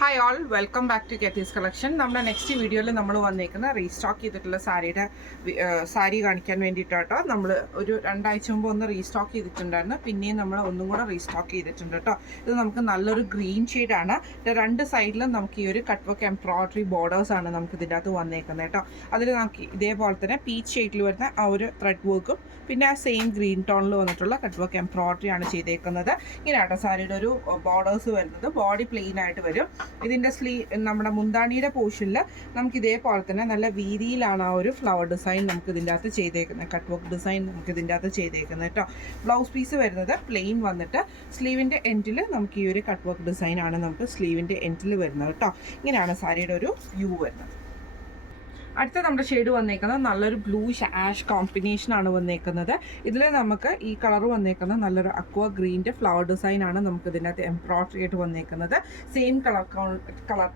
Hi all, welcome back to ഗെറ്റീസ് collection. നമ്മുടെ next വീഡിയോയിൽ നമ്മൾ വന്നേക്കുന്ന റീസ്റ്റോക്ക് ചെയ്തിട്ടുള്ള സാരി കാണിക്കാൻ വേണ്ടിയിട്ടോ. നമ്മൾ ഒരു 2 ആഴ്ച മുമ്പ് ഒന്ന് റീസ്റ്റോക്ക് ചെയ്തിട്ടുണ്ടായിരുന്നു. പിന്നെയും നമ്മൾ ഒന്നും കൂടെ റീസ്റ്റോക്ക് ചെയ്തിട്ടുണ്ട് കേട്ടോ. ഇത് നമുക്ക് നല്ലൊരു ഗ്രീൻ ഷെയ്ഡാണ്. രണ്ട് സൈഡിലും നമുക്ക് ഈ ഒരു കട്ട് വർക്ക് എംബ്രോയിഡറി ബോർഡേഴ്സാണ് നമുക്ക് ഇതിൻ്റെ അകത്ത് വന്നേക്കുന്നത് കേട്ടോ. അതിൽ നമുക്ക് ഇതേപോലെ തന്നെ പീച്ച് ഷെയ്ഡിൽ വരുന്ന ആ ഒരു ത്രെഡ് വർക്കും പിന്നെ ആ സെയിം ഗ്രീൻ ടോണിൽ വന്നിട്ടുള്ള കട്ട് വർക്ക് എംബ്രോയിഡറി ആണ് ചെയ്തേക്കുന്നത്. ഇങ്ങനെയാട്ടോ സാരിയുടെ ഒരു ബോർഡേഴ്സ് വരുന്നത്. ബോഡി പ്ലെയിൻ ആയിട്ട് വരും. ഇതിൻ്റെ നമ്മുടെ മുന്താണിയുടെ പോർഷനിൽ നമുക്ക് ഇതേപോലെ തന്നെ നല്ല വീതിയിലാണ് ആ ഒരു ഫ്ലവർ ഡിസൈൻ നമുക്ക് ഇതിൻ്റെ അകത്ത് ചെയ്തേക്കുന്നത്. കട്ട് വർക്ക് ഡിസൈൻ നമുക്ക് ഇതിൻ്റെ അകത്ത് ചെയ്തേക്കുന്നത് കേട്ടോ. ബ്ലൗസ് പീസ് വരുന്നത് പ്ലെയിൻ വന്നിട്ട് സ്ലീവിൻ്റെ എൻഡിൽ നമുക്ക് ഈ ഒരു കട്ട് വർക്ക് ഡിസൈനാണ് നമുക്ക് സ്ലീവിൻ്റെ എൻഡിൽ വരുന്നത് കേട്ടോ. ഇങ്ങനെയാണ് സാരിയുടെ ഒരു വ്യൂ വരുന്നത്. അടുത്ത നമ്മുടെ ഷെയ്ഡ് വന്നേക്കുന്നത് നല്ലൊരു ബ്ലൂ ആഷ് കോമ്പിനേഷനാണ് വന്നേക്കുന്നത്. ഇതിൽ നമുക്ക് ഈ കളർ വന്നേക്കുന്നത് നല്ലൊരു അക്വ ഗ്രീൻ്റെ ഫ്ലവർ ഡിസൈനാണ് നമുക്ക് ഇതിനകത്ത് എംബ്രോയിഡറി ആയിട്ട് വന്നേക്കുന്നത്. സെയിം കളർ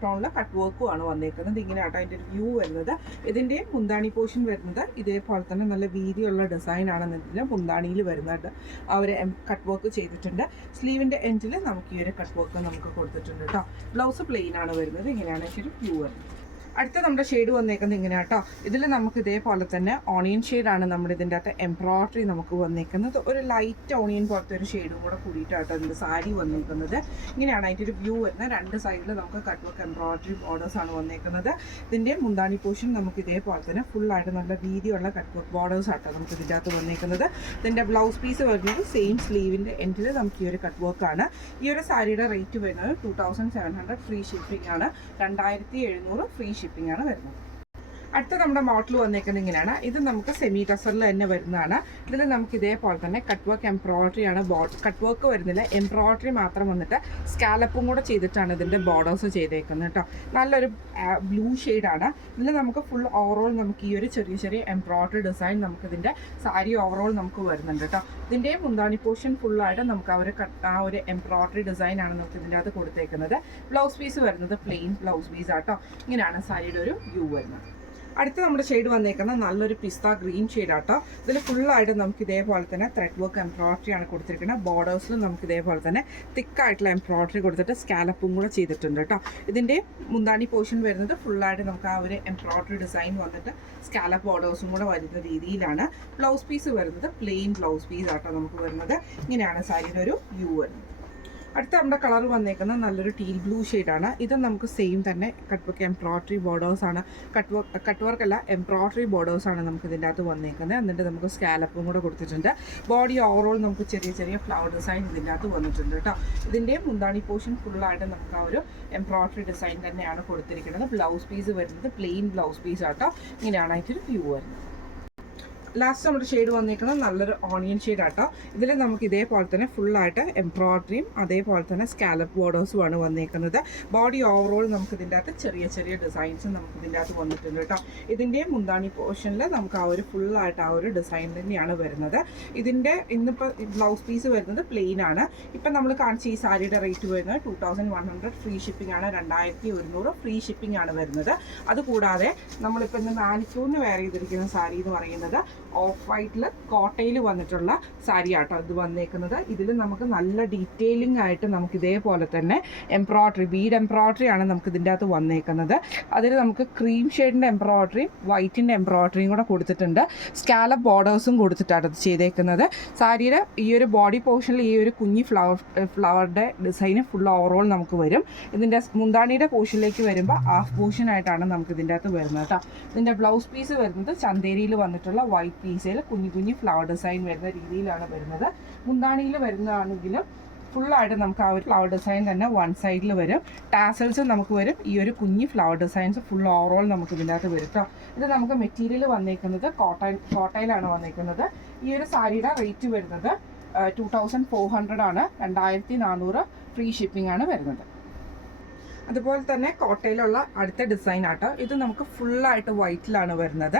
ടോണിൽ കട്ട് വർക്കുമാണ് വന്നേക്കുന്നത്. ഇങ്ങനെയാട്ടോ അതിൻ്റെ ഒരു വ്യൂ വരുന്നത്. ഇതിൻ്റെ മുന്താണി പോർഷൻ വരുന്നത് ഇതേപോലെ തന്നെ നല്ല വീതിയുള്ള ഡിസൈനാണ് ഇതിൻ്റെ മുന്താണിയിൽ വരുന്നത്. അവർ കട്ട് വർക്ക് ചെയ്തിട്ടുണ്ട്. സ്ലീവിൻ്റെ എൻഡിൽ നമുക്ക് ഈ ഒരു കട്ട് വർക്ക് നമുക്ക് കൊടുത്തിട്ടുണ്ട് കേട്ടോ. ബ്ലൗസ് പ്ലെയിൻ ആണ് വരുന്നത്. ഇങ്ങനെയാണ് ഇതിൻ്റെ ഒരു വ്യൂ വരുന്നത്. അടുത്ത നമ്മുടെ ഷെയ്ഡ് വന്നേക്കുന്നത് ഇങ്ങനെ കേട്ടോ. ഇതിൽ നമുക്ക് ഇതേപോലെ തന്നെ ഓണിയൻ ഷെയ്ഡാണ് നമ്മുടെ ഇതിൻ്റെ അകത്ത് എംബ്രോയിഡറി നമുക്ക് വന്നേക്കുന്നത്. ഒരു ലൈറ്റ് ഓണിയൻ പോലത്തെ ഒരു ഷെയ്ഡും കൂടെ കൂടിയിട്ടാട്ടോ ഇതിൻ്റെ സാരി വന്നേക്കുന്നത്. ഇങ്ങനെയാണ് അതിൻ്റെ ഒരു വ്യൂ വരുന്നത്. രണ്ട് സൈഡിൽ നമുക്ക് കട്ട് വർക്ക് എംബ്രോയിഡറി ബോർഡേഴ്സാണ് വന്നേക്കുന്നത്. ഇതിൻ്റെ മുന്താണി പോർഷൻ നമുക്ക് ഇതേപോലെ തന്നെ ഫുള്ളായിട്ട് നല്ല വീതിയുള്ള കട്ട് വർക്ക് ബോർഡേഴ്സ് ആട്ടോ നമുക്ക് ഇതിൻ്റെ അകത്ത് വന്നേക്കുന്നത്. ഇതിൻ്റെ ബ്ലൗസ് പീസ് വരുന്നത് സെയിം സ്ലീവിൻ്റെ എൻഡിൽ നമുക്ക് ഈ ഒരു കട്ട് വർക്കാണ്. ഈ ഒരു സാരിയുടെ റേറ്റ് വരുന്നത് 2700 ഫ്രീ ഷിപ്പിംഗ് ആണ്. 2700 ഫ്രീ ഷിപ്പിംഗ് ആണ് വരുന്നത്. അടുത്ത നമ്മുടെ മോഡൽ വന്നേക്കുന്നത് ഇങ്ങനെയാണ്. ഇത് നമുക്ക് സെമി ടസറിൽ തന്നെ വരുന്നതാണ്. ഇതിൽ നമുക്ക് ഇതേപോലെ തന്നെ കട്ട് വർക്ക് എംബ്രോയിഡറി ആണ്. കട്ട് വർക്ക് വരുന്നില്ല, എംബ്രോയിഡറി മാത്രം വന്നിട്ട് സ്കാലപ്പും കൂടെ ചെയ്തിട്ടാണ് ഇതിൻ്റെ ബോർഡേഴ്സ് ചെയ്തേക്കുന്നത് കേട്ടോ. നല്ലൊരു ബ്ലൂ ഷെയ്ഡാണ്. ഇതിൽ നമുക്ക് ഫുൾ ഓവറോൾ നമുക്ക് ഈ ഒരു ചെറിയ ചെറിയ എംബ്രോയിഡറി ഡിസൈൻ നമുക്ക് ഇതിൻ്റെ സാരി ഓവറോൾ നമുക്ക് വരുന്നുണ്ട് കേട്ടോ. ഇതിൻ്റെ മുന്താണി പോർഷൻ ഫുള്ളായിട്ട് നമുക്ക് ആ ഒരു എംബ്രോയിഡറി ഡിസൈനാണ് നമുക്ക് ഇതിൻ്റെ അകത്ത് കൊടുത്തേക്കുന്നത്. ബ്ലൗസ് പീസ് വരുന്നത് പ്ലെയിൻ ബ്ലൗസ് പീസ് ആട്ടോ. ഇങ്ങനെയാണ് സാരിയുടെ ഒരു വ്യൂ വരുന്നത്. അടുത്ത നമ്മുടെ ഷെയ്ഡ് വന്നേക്കുന്നത് നല്ലൊരു പിസ്ത ഗ്രീൻ ഷെയ്ഡാട്ടോ. ഇതിൽ ഫുള്ളായിട്ട് നമുക്ക് ഇതേപോലെ തന്നെ ത്രെഡ് വർക്ക് എംബ്രോയിഡറി ആണ് കൊടുത്തിരിക്കുന്നത്. ബോർഡേഴ്സിലും നമുക്ക് ഇതേപോലെ തന്നെ തിക്കായിട്ടുള്ള എംബ്രോയിഡറി കൊടുത്തിട്ട് സ്കാലപ്പും കൂടെ ചെയ്തിട്ടുണ്ട് കേട്ടോ. ഇതിൻ്റെ മുന്താണി പോർഷൻ വരുന്നത് ഫുള്ളായിട്ട് നമുക്ക് ആ ഒരു എംബ്രോയിഡറി ഡിസൈൻ വന്നിട്ട് സ്കാലപ്പ് ബോർഡേഴ്സും കൂടെ വരുന്ന രീതിയിലാണ്. ബ്ലൗസ് പീസ് വരുന്നത് പ്ലെയിൻ ബ്ലൗസ് പീസ് ആട്ടോ നമുക്ക് വരുന്നത്. ഇങ്ങനെയാണ് സാരിയുടെ ഒരു വ്യൂ വരുന്നത്. അടുത്ത നമ്മുടെ കളർ വന്നേക്കുന്നത് നല്ലൊരു ടീൽ ബ്ലൂ ഷെയ്ഡാണ്. ഇത് നമുക്ക് സെയിം തന്നെ കട്ട് വർക്ക് എംബ്രോയിഡറി ബോർഡേഴ്സാണ്. കട്ട് വർക്കല്ല, എംബ്രോയിഡറി ബോർഡേഴ്സാണ് നമുക്ക് ഇതിൻ്റെ അകത്ത് വന്നേക്കുന്നത്. എന്നിട്ട് നമുക്ക് സ്കാലപ്പും കൂടെ കൊടുത്തിട്ടുണ്ട്. ബോഡി ഓവറോൾ നമുക്ക് ചെറിയ ചെറിയ ഫ്ലവർ ഡിസൈൻ ഇതിൻ്റെ അകത്ത് വന്നിട്ടുണ്ട് കേട്ടോ. ഇതിൻ്റെ മുന്താണി പോർഷൻ ഫുള്ളായിട്ട് നമുക്ക് ആ ഒരു എംബ്രോയിഡറി ഡിസൈൻ തന്നെയാണ് കൊടുത്തിരിക്കുന്നത്. ബ്ലൗസ് പീസ് വരുന്നത് പ്ലെയിൻ ബ്ലൗസ് പീസ് ആട്ടോ. ഇങ്ങനെയാണ് അതിൻ്റെ വ്യൂ വരുന്നത്. ലാസ്റ്റ് നമ്മുടെ ഷെയ്ഡ് വന്നിരിക്കുന്നത് നല്ലൊരു ഓണിയൻ ഷെയ്ഡ് ആട്ടോ. ഇതിൽ നമുക്ക് ഇതേപോലെ തന്നെ ഫുള്ളായിട്ട് എംബ്രോയിഡറിയും അതേപോലെ തന്നെ സ്കാലപ്പ് ബോർഡേഴ്സുമാണ് വന്നിരിക്കുന്നത്. ബോഡി ഓവറോൾ നമുക്ക് ഇതിൻ്റെ അകത്ത് ചെറിയ ചെറിയ ഡിസൈൻസ് നമുക്ക് ഇതിൻ്റെ അകത്ത് വന്നിട്ടുണ്ട് കേട്ടോ. ഇതിൻ്റെ മുന്താണി പോർഷനിൽ നമുക്ക് ആ ഒരു ഫുള്ളായിട്ട് ആ ഒരു ഡിസൈൻ തന്നെയാണ് വരുന്നത്. ഇതിൻ്റെ ഇന്നിപ്പോൾ ബ്ലൗസ് പീസ് വരുന്നത് പ്ലെയിൻ ആണ്. ഇപ്പം നമ്മൾ കാണിച്ച ഈ സാരിയുടെ റേറ്റ് വരുന്നത് 2100 ഫ്രീ ഷിപ്പിംഗ് ആണ്. 2100 ഫ്രീ ഷിപ്പിംഗ് ആണ് വരുന്നത്. അതുകൂടാതെ നമ്മളിപ്പോൾ ഇന്ന് മാനിക്യൂറിന് വെയർ ചെയ്തിരിക്കുന്ന സാരി എന്ന് പറയുന്നത് ഓഫ് വൈറ്റിൽ കോട്ടയിൽ വന്നിട്ടുള്ള സാരി ആട്ടോ ഇത് വന്നേക്കുന്നത്. ഇതിൽ നമുക്ക് നല്ല ഡീറ്റെയിലിംഗ് ആയിട്ട് നമുക്ക് ഇതേപോലെ തന്നെ എംബ്രോയിഡറി ബീഡ് എംബ്രോയിഡറി ആണ് നമുക്ക് ഇതിൻ്റെ അകത്ത് വന്നേക്കുന്നത്. അതിൽ നമുക്ക് ക്രീം ഷെയ്ഡിൻ്റെ എംബ്രോയിഡറിയും വൈറ്റിൻ്റെ എംബ്രോയിഡറിയും കൂടെ കൊടുത്തിട്ടുണ്ട്. സ്കാലപ്പ് ബോർഡേഴ്സും കൊടുത്തിട്ടാണ് ഇത് ചെയ്തേക്കുന്നത്. സാരിയുടെ ഈ ഒരു ബോഡി പോർഷനിൽ ഈ ഒരു കുഞ്ഞി ഫ്ലവറുടെ ഡിസൈന് ഫുൾ ഓവറോൾ നമുക്ക് വരും. ഇതിൻ്റെ മുന്താണിയുടെ പോർഷനിലേക്ക് വരുമ്പോൾ ഹാഫ് പോർഷനായിട്ടാണ് നമുക്ക് ഇതിൻ്റെ അകത്ത് വരുന്നത് കേട്ടോ. ഇതിൻ്റെ ബ്ലൗസ് പീസ് വരുന്നത് ചന്തേരിയിൽ വന്നിട്ടുള്ള വൈറ്റ് പീസിൽ കുഞ്ഞു ഫ്ലവർ ഡിസൈൻ വരുന്ന രീതിയിലാണ് വരുന്നത്. മുന്താണിയിൽ വരുന്നതാണെങ്കിലും ഫുള്ളായിട്ട് നമുക്ക് ആ ഒരു ഫ്ലവർ ഡിസൈൻ തന്നെ വൺ സൈഡിൽ വരും. ടാസൽസ് നമുക്ക് വരും. ഈ ഒരു കുഞ്ഞി ഫ്ലവർ ഡിസൈൻസ് ഫുൾ ഓവറോൾ നമുക്ക് ഇതിൻ്റെ അകത്ത് വരും കേട്ടോ. ഇത് നമുക്ക് മെറ്റീരിയൽ വന്നേക്കുന്നത് കോട്ടയിലാണ് വന്നേക്കുന്നത്. ഈ ഒരു സാരിയുടെ റേറ്റ് വരുന്നത് 2400 ആണ്. 2400 ഫ്രീ ഷിപ്പിംഗ് ആണ് വരുന്നത്. അതുപോലെ തന്നെ കോട്ടയിലുള്ള അടുത്ത ഡിസൈൻ ആട്ടോ. ഇത് നമുക്ക് ഫുള്ളായിട്ട് വൈറ്റിലാണ് വരുന്നത്.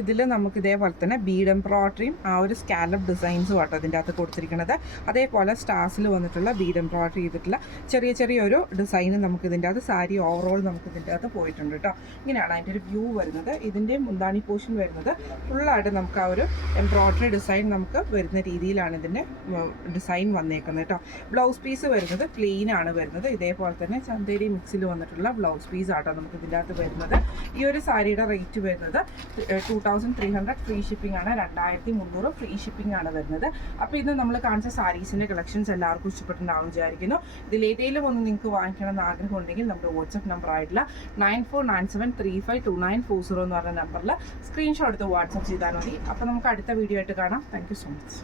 ഇതിൽ നമുക്ക് ഇതേപോലെ തന്നെ ബീഡ് എംബ്രോയിഡറിയും ആ ഒരു സ്കാലപ്പ് ഡിസൈൻസും ആട്ടോ ഇതിൻ്റെ അകത്ത് കൊടുത്തിരിക്കുന്നത്. അതേപോലെ സ്റ്റാർസിൽ വന്നിട്ടുള്ള ബീഡ് എംബ്രോയിഡറി ചെയ്തിട്ടുള്ള ചെറിയ ചെറിയൊരു ഡിസൈൻ നമുക്ക് ഇതിൻ്റെ അകത്ത് സാരി ഓവറോൾ നമുക്ക് ഇതിൻ്റെ അകത്ത് പോയിട്ടുണ്ട് കേട്ടോ. ഇങ്ങനെയാണ് അതിൻ്റെ ഒരു വ്യൂ വരുന്നത്. ഇതിൻ്റെ മുന്താണി പോർഷൻ വരുന്നത് ഫുള്ളായിട്ട് നമുക്ക് ആ ഒരു എംബ്രോയിഡറി ഡിസൈൻ നമുക്ക് വരുന്ന രീതിയിലാണ് ഇതിൻ്റെ ഡിസൈൻ വന്നേക്കുന്നത് കേട്ടോ. ബ്ലൗസ് പീസ് വരുന്നത് പ്ലെയിൻ ആണ് വരുന്നത്. ഇതേപോലെ തന്നെ കലംകേരി മിക്സിൽ വന്നിട്ടുള്ള ബ്ലൗസ് പീസ് ആട്ടോ നമുക്ക് ഇതിൻ്റെ അകത്ത് വരുന്നത്. ഈ ഒരു സാരിയുടെ റേറ്റ് വരുന്നത് 2300 ഫ്രീ ഷിപ്പിംഗ് ആണ്. 2300 ഫ്രീ ഷിപ്പിംഗ് ആണ് വരുന്നത്. അപ്പോൾ ഇന്ന് നമ്മൾ കാണിച്ച സാരീസിൻ്റെ കളക്ഷൻസ് എല്ലാവർക്കും ഇഷ്ടപ്പെട്ടിട്ടുണ്ടാവും വിചാരിക്കുന്നു. ഇതിലേതെങ്കിലും ഒന്ന് നിങ്ങൾക്ക് വാങ്ങിക്കണം എന്ന് ആഗ്രഹം ഉണ്ടെങ്കിൽ നമ്മുടെ വാട്സപ്പ് നമ്പർ ആയിട്ടുള്ള 9497352940 എന്ന് പറഞ്ഞ നമ്പറിൽ സ്ക്രീൻഷോട്ട് എടുത്ത് വാട്സപ്പ് ചെയ്താൽ മതി. അപ്പോൾ നമുക്ക് അടുത്ത വീഡിയോ ആയിട്ട് കാണാം. Thank you so much.